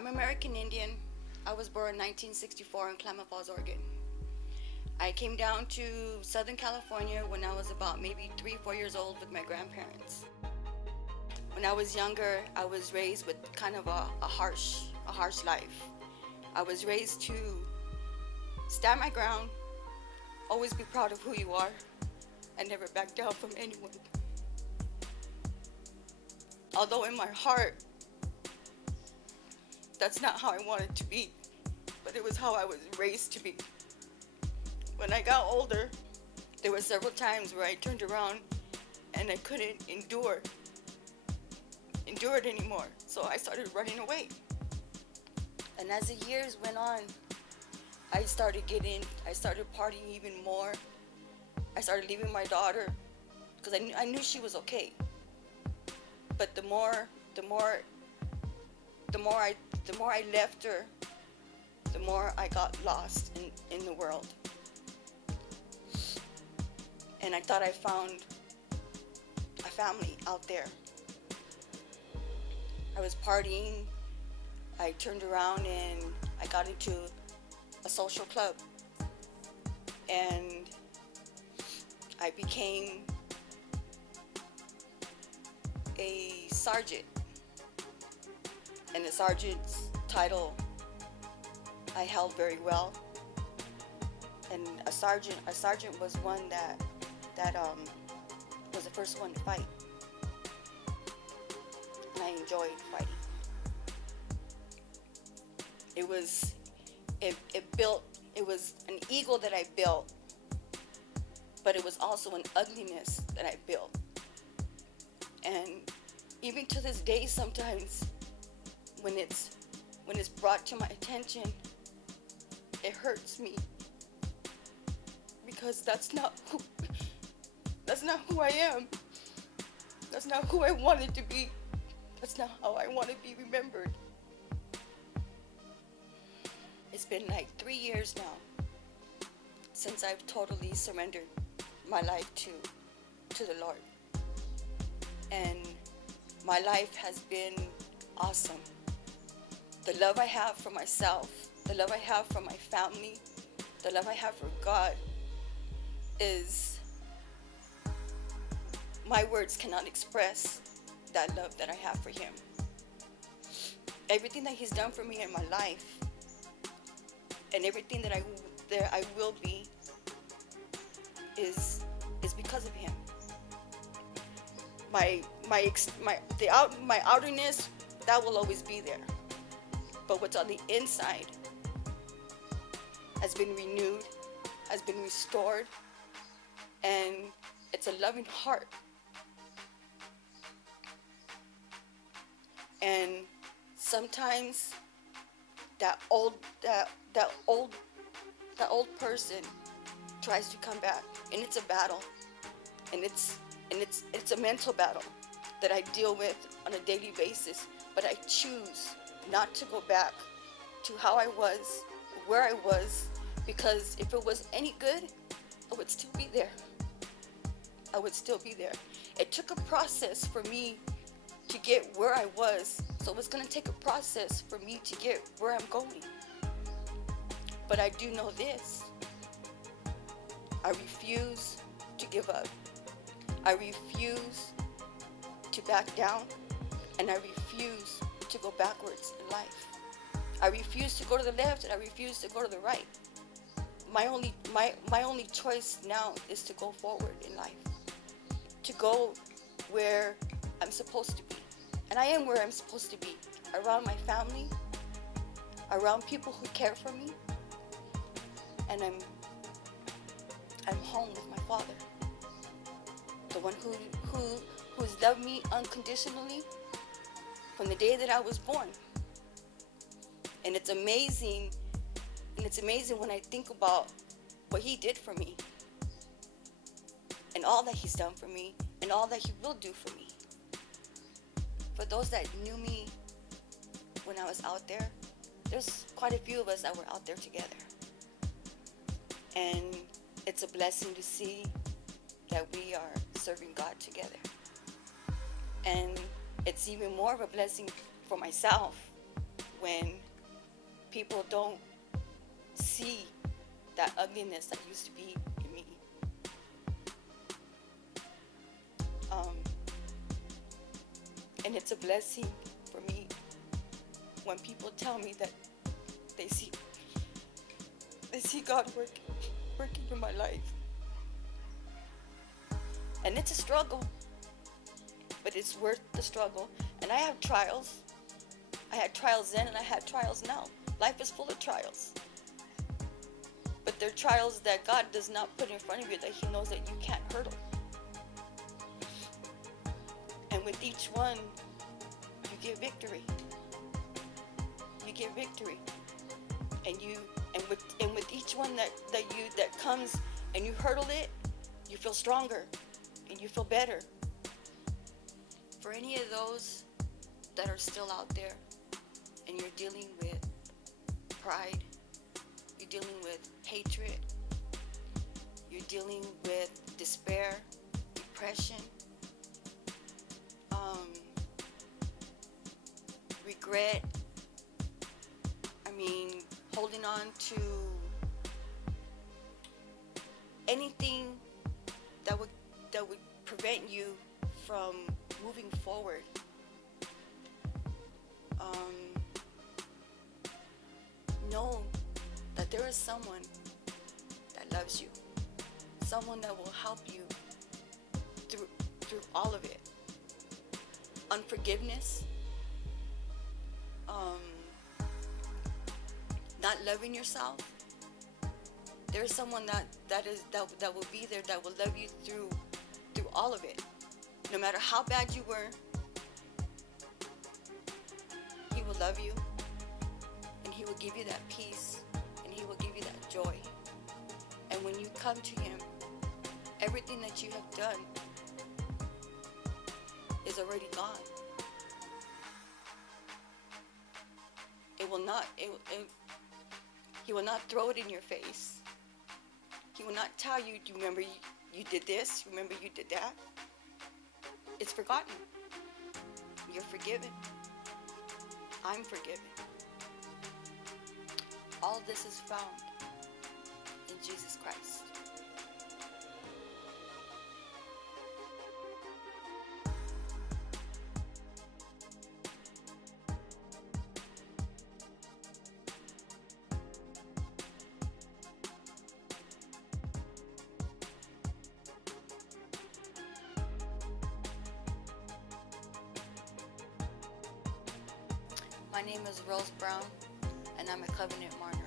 I'm American Indian. I was born in 1964 in Klamath Falls, Oregon. I came down to Southern California when I was about maybe 3-4 years old with my grandparents. When I was younger, I was raised with kind of a harsh life. I was raised to stand my ground, always be proud of who you are, and never back down from anyone. Although in my heart, that's not how I wanted to be, but it was how I was raised to be. When I got older, there were several times where I turned around and I couldn't endure it anymore, so I started running away. And as the years went on, I started partying even more. I started leaving my daughter because I knew she was okay. But the more I left her, the more I got lost in the world. And I thought I found a family out there. I was partying. I turned around and I got into a social club. And I became a sergeant. And the sergeant's title I held very well. And a sergeant was one that was the first one to fight. And I enjoyed fighting. It was an ego that I built, but it was also an ugliness that I built. And even to this day, sometimes when it's brought to my attention, it hurts me, because that's not who I am. That's not who I wanted to be. That's not how I want to be remembered. It's been like 3 years now since I've totally surrendered my life to the Lord. And my life has been awesome. The love I have for myself, the love I have for my family, the love I have for God is, my words cannot express that love that I have for Him. Everything that He's done for me in my life, and everything that I will be, is because of Him. My outerness, that will always be there, but what's on the inside has been renewed, has been restored, and it's a loving heart. And sometimes that old person tries to come back, and it's a battle, and it's a mental battle that I deal with on a daily basis. But I choose not to go back to how I was, where I was, because if it was any good, I would still be there. I would still be there. It took a process for me to get where I was, so it's going to take a process for me to get where I'm going. But I do know this: I refuse to give up. I refuse to back down, and I refuse to go backwards in life. I refuse to go to the left, and I refuse to go to the right. My only choice now is to go forward in life, to go where I'm supposed to be. And I am where I'm supposed to be, around my family, around people who care for me, and I'm home with my Father, the one who's loved me unconditionally from the day that I was born. And it's amazing when I think about what He did for me, and all that He's done for me, and all that He will do for me. For those that knew me when I was out there, there's quite a few of us that were out there together. And it's a blessing to see that we are serving God together. And it's even more of a blessing for myself when people don't see that ugliness that used to be in me. And it's a blessing for me when people tell me that they see God working in my life. And it's a struggle, but it's worth the struggle. And I have trials. I had trials then and I had trials now. Life is full of trials. But they're trials that God does not put in front of you, that He knows that you can't hurdle. And with each one, you get victory. You get victory. And with each one that comes and you hurdle it, you feel stronger and you feel better. For any of those that are still out there and you're dealing with pride, you're dealing with hatred, you're dealing with despair, depression, regret, holding on to anything that would prevent you from moving forward. Know that there is someone that loves you, someone that will help you through all of it. Unforgiveness, not loving yourself. There's someone that will be there, that will love you through all of it. No matter how bad you were, He will love you, and He will give you that peace, and He will give you that joy. And when you come to Him, everything that you have done is already gone. He will not throw it in your face. He will not tell you, do you remember you did this? Remember you did that? It's forgotten. You're forgiven. I'm forgiven. All this is found in Jesus Christ. My name is Rose Brown, and I'm a covenant Martyr.